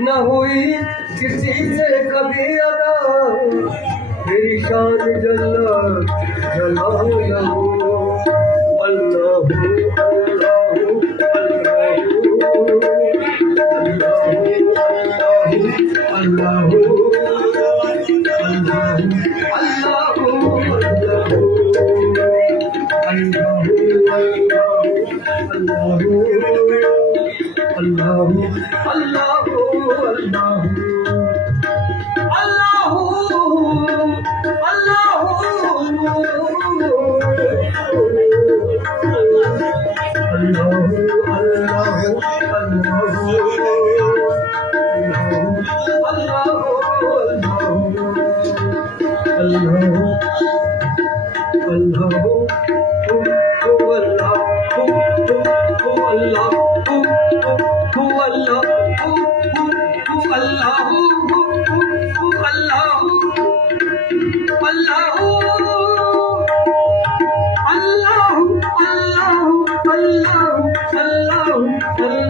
न हुई किसी से कभी अदा, तेरी शान जल्ला जलालहू। अल्लाहू अल्लाहू अल्लाहू Allah